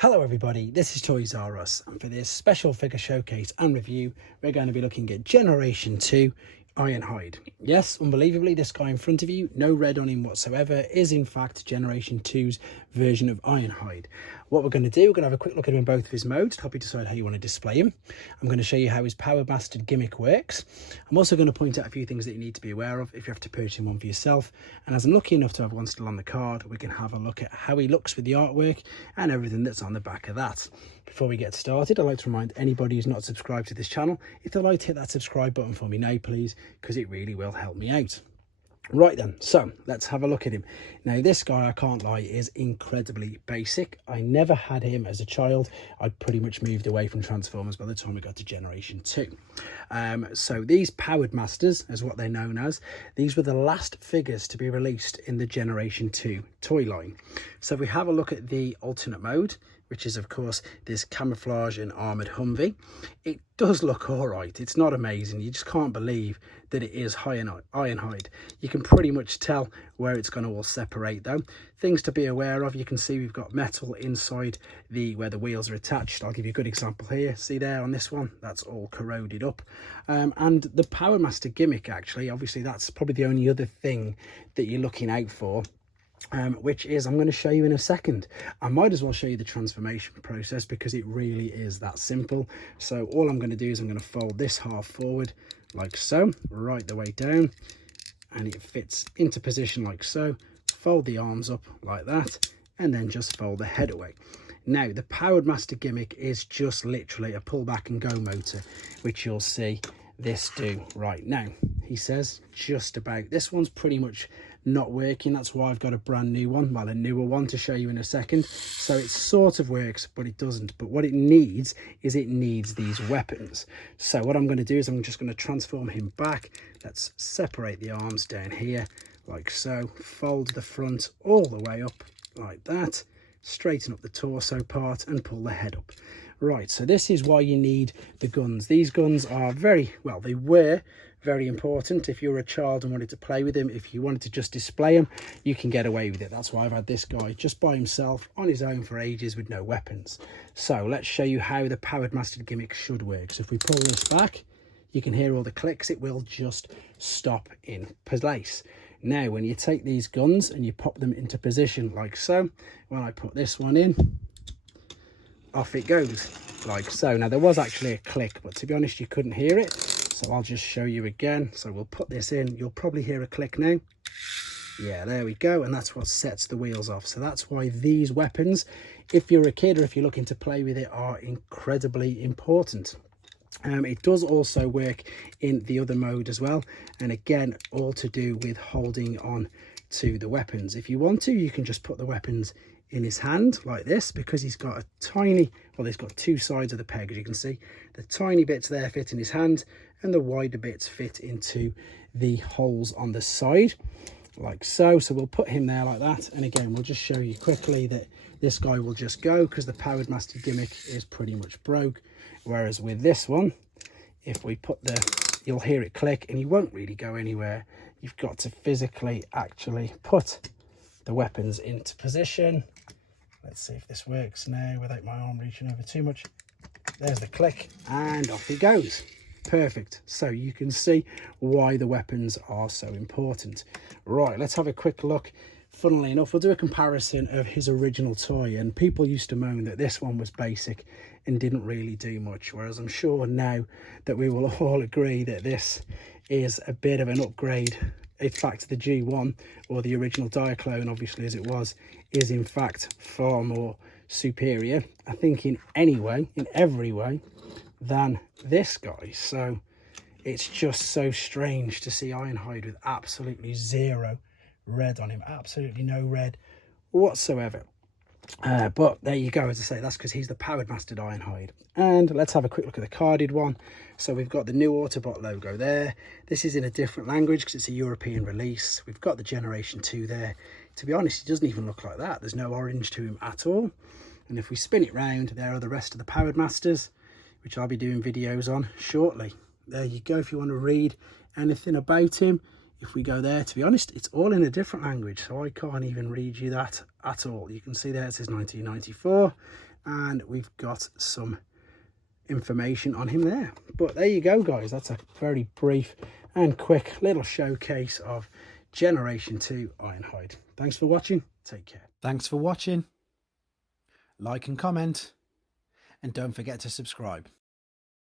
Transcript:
Hello everybody, this is Toys R Us, and for this special figure showcase and review we're going to be looking at Generation 2 Ironhide. Yes, unbelievably, this guy in front of you, no red on him whatsoever, is in fact Generation 2's version of Ironhide. What we're going to do, we're going to have a quick look at him in both of his modes to help you decide how you want to display him. I'm going to show you how his Powermaster gimmick works. I'm also going to point out a few things that you need to be aware of if you have to purchase one for yourself. And as I'm lucky enough to have one still on the card, we can have a look at how he looks with the artwork and everything that's on the back of that. Before we get started, I'd like to remind anybody who's not subscribed to this channel, if they'd like to hit that subscribe button for me now, please, because it really will help me out. Right then, so let's have a look at him. Now this guy, I can't lie, is incredibly basic. I never had him as a child. I pretty much moved away from Transformers by the time we got to Generation 2. So these Powered Masters, as what they're known as, these were the last figures to be released in the Generation 2 toy line. So if we have a look at the alternate mode, which is of course this camouflage and armoured Humvee, it does look all right. It's not amazing. You just can't believe that it is Ironhide. You can pretty much tell where it's going to all separate though. Things to be aware of, you can see we've got metal inside where the wheels are attached. I'll give you a good example here. See there on this one, that's all corroded up. And the Powermaster gimmick, actually, obviously that's probably the only other thing that you're looking out for. Which is I'm going to show you in a second. I might as well show you the transformation process because it really is that simple. So all I'm going to do is I'm going to fold this half forward like so, right the way down, and it fits into position like so. Fold the arms up like that, and then just fold the head away. Now the Powered Master gimmick is just literally a pull back and go motor, which you'll see this do right now. He says just about. This one's pretty much not working. That's why I've got a brand new one, well, a newer one to show you in a second. So it sort of works, but it doesn't. But what it needs is it needs these weapons. So what I'm going to do is I'm just going to transform him back. Let's separate the arms down here like so, fold the front all the way up like that, straighten up the torso part and pull the head up. Right, so this is why you need the guns. These guns are they were very important if you were a child and wanted to play with them. If you wanted to just display them, you can get away with it. That's why I've had this guy just by himself on his own for ages with no weapons. So let's show you how the Powered Master gimmick should work. So if we pull this back, you can hear all the clicks. It will just stop in place. Now when you take these guns and you pop them into position like so, when I put this one in, off it goes like so. Now there was actually a click, but to be honest you couldn't hear it, so I'll just show you again. So we'll put this in, you'll probably hear a click now. Yeah, there we go, and that's what sets the wheels off. So that's why these weapons, if you're a kid or if you're looking to play with it, are incredibly important. It does also work in the other mode as well, and again all to do with holding on to the weapons. If you want to, you can just put the weapons in his hand like this, because he's got a tiny, well, he's got two sides of the peg, as you can see. The tiny bits there fit in his hand and the wider bits fit into the holes on the side like so. So we'll put him there like that, and again we'll just show you quickly that this guy will just go because the Powered Master gimmick is pretty much broke. Whereas with this one, if we put you'll hear it click and he won't really go anywhere. You've got to physically actually put the weapons into position. Let's see if this works now without my arm reaching over too much. There's the click and off he goes. Perfect. So you can see why the weapons are so important. Right, let's have a quick look. Funnily enough, we'll do a comparison of his original toy, and people used to moan that this one was basic and didn't really do much, whereas I'm sure now that we will all agree that this is a bit of an upgrade. In fact, the G1, or the original Diaclone, obviously as it was, is in fact far more superior, I think, in every way than this guy. So it's just so strange to see Ironhide with absolutely zero red on him, absolutely no red whatsoever. But there you go. As I say, that's because he's the Powered Master Ironhide. And let's have a quick look at the carded one. So we've got the new Autobot logo there. This is in a different language because it's a European release. We've got the Generation 2 there. To be honest, he doesn't even look like that. There's no orange to him at all. And if we spin it round, there are the rest of the Powered Masters, which I'll be doing videos on shortly. There you go. If you want to read anything about him, if we go there, to be honest, it's all in a different language, so I can't even read you that at all. You can see there it says 1994, and we've got some information on him there. But there you go, guys. That's a very brief and quick little showcase of Generation 2 Ironhide. Thanks for watching. Take care. Thanks for watching. Like and comment, and don't forget to subscribe.